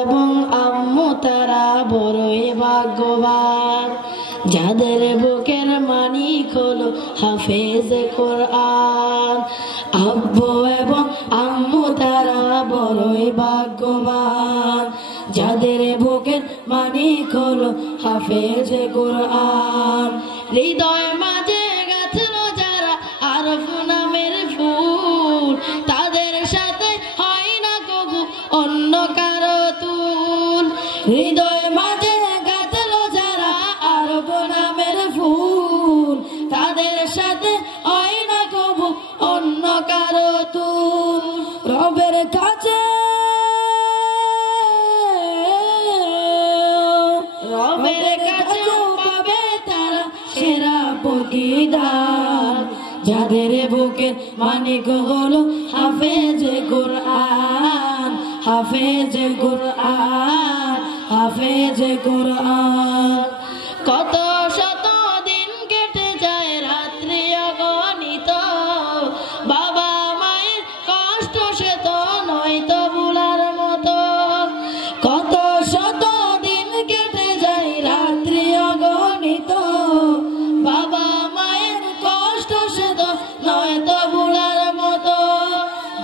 এবং আম্মু তারা বড়ই ভাগ্যবান, যাদের বুকের মানিক হলো হাফেজ কোরআন। আব্বু এবং আম্মু তারা বড়ই ভাগ্যবান, যাদের বুকের মানিক হলো হাফেজ কোরআন। হৃদয় মাঝে গাছল যারা আরফ নামের ফুল, তাদের সাথে হয় না কবু অন্য কারো তুল। হৃদয় মাঝে গাছল যারা আরফ নামের ফুল, তাদের সাথে হয় না কবু অন্য কারো তুল। রবের কাছে পাবে তারা সেরা প্রতিদান, যাদের বুকের মানিক হলো হাফেজ কোরআন, হাফেজ কোরআন, হাফেজ কোরআন। কত শত দিন কেটে যায় রাত্রি অগণিত, বাবা মায়ের কষ্ট সে তো নয় তো ভুলার মতো। কত শত দিন কেটে যায় রাত্রি অগণিত, বাবা মায়ের কষ্ট সে তো নয় তো ভুলার মতো।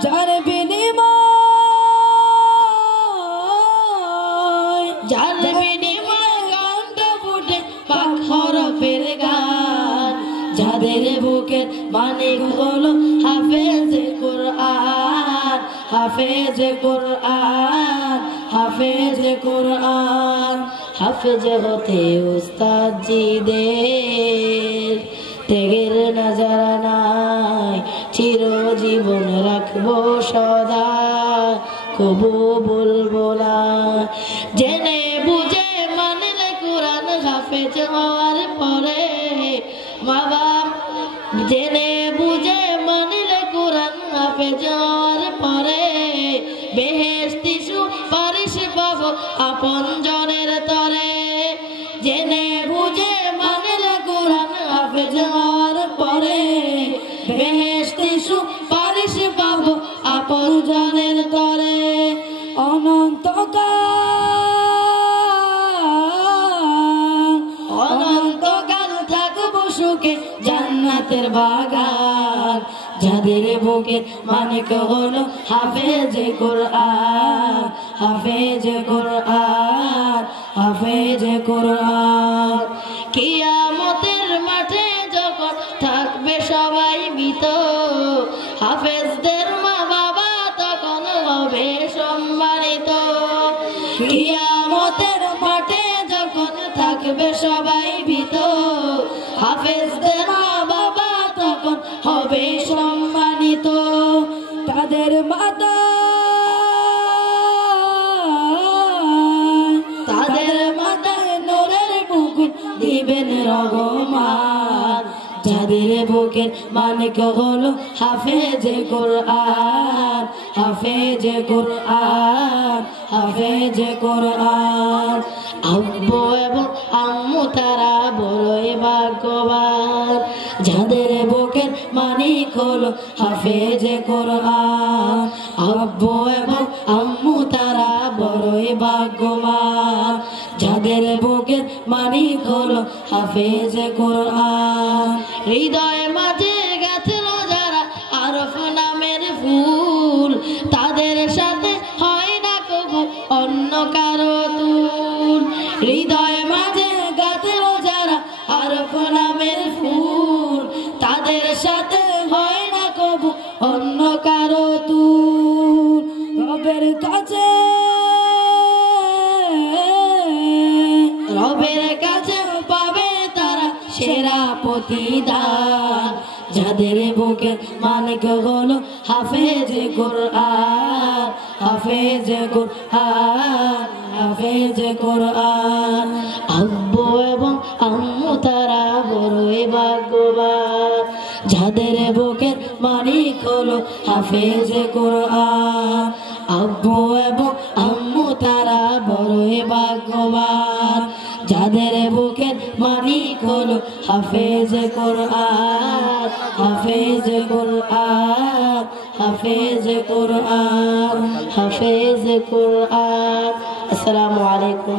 যার বিনিময় কণ্ঠ ফুটে পাক হরফের গান, যাদের বুকের মানিক হলো হাফেজ কোরআন, হাফেজ কোরআন, হাফেজ কোরআন। হাফেজ হতে উস্তাদজিদের ত্যাগের নজর নাই, চিরজীবন রাখবো সদা কবু বলবো না। জেনে বুঝে মানলে কোরআন হাফেজ হওয়ার পরে, বাবা জেনে বুঝে মানলে কোরআন হাফেজ হওয়ার পরে, বেহেশতি সুপারিশ পাবো আপন জনের তরে। জেনে বুঝে মানলে কোরআন হাফেজ হওয়ার পরে, বেহেশতি সুপারিশ পাবো আপন জনের তরে। অনন্তকাল থাকবো সুখে জান্নাতের বাগান, যাদের বুকের মানিক হলো হাফেজ কোরআন, হাফেজ কোরআন, হাফেজ কোরআন। কিয়ামতের মাঠে যখন থাকবে সবাই মৃত, হাফেজদের মা বাবা তখন হবে সম্মানিত। কিয়ামতের মাঠে যখন থাকবে সবাই ভীত, হাফেজদের মা বাবা তখন হবে সম্মানিত। তাদের মাথায় নূরের মুকুট দিবেন রহমান, যাদের বুকের মানিক হলো হাফেজ কোরআন, হাফেজ কোরআন, হাফেজ কোরআন। আব্বু এবং আম্মু তারা বড়ই ভাগ্যবান, যাদের বুকের মানিক হলো হাফেজ কোরআন। আব্বু এবং আম্মু তারা বড়ই ভাগ্যবান, যাদের বুকের মানিক হলো হাফেজ কোরআন। হৃদয় মাঝে গাছল যারা আরফ নামের ফুল, তাদের সাথে হয় না কবু অন্য কারো তুল। হৃদয় মাঝে গাছল যারা আরফ নামের ফুল, তাদের সাথে হয় না কবু অন্য কারো তুল। রবের কাছে পাবে তারা সেরা প্রতিদান, যাদের বুকের মানিক হলো হাফেজ কোরআন, হাফেজ কোরআন, হাফেজ কোরআন। আব্বু এবং আম্মু তারা বড়ই ভাগ্যবান, যাদের বুকের মানিক হলো হাফেজ কোরআন। আব্বু এবং আম্মু তারা বড়ই ভাগ্যবান, যাদের বুকের মালিক হলো হাফেজ কোরআন, হাফেজ কোরআন, হাফেজ কোরআন, হাফেজ কোরআন। আসসালামু আলাইকুম।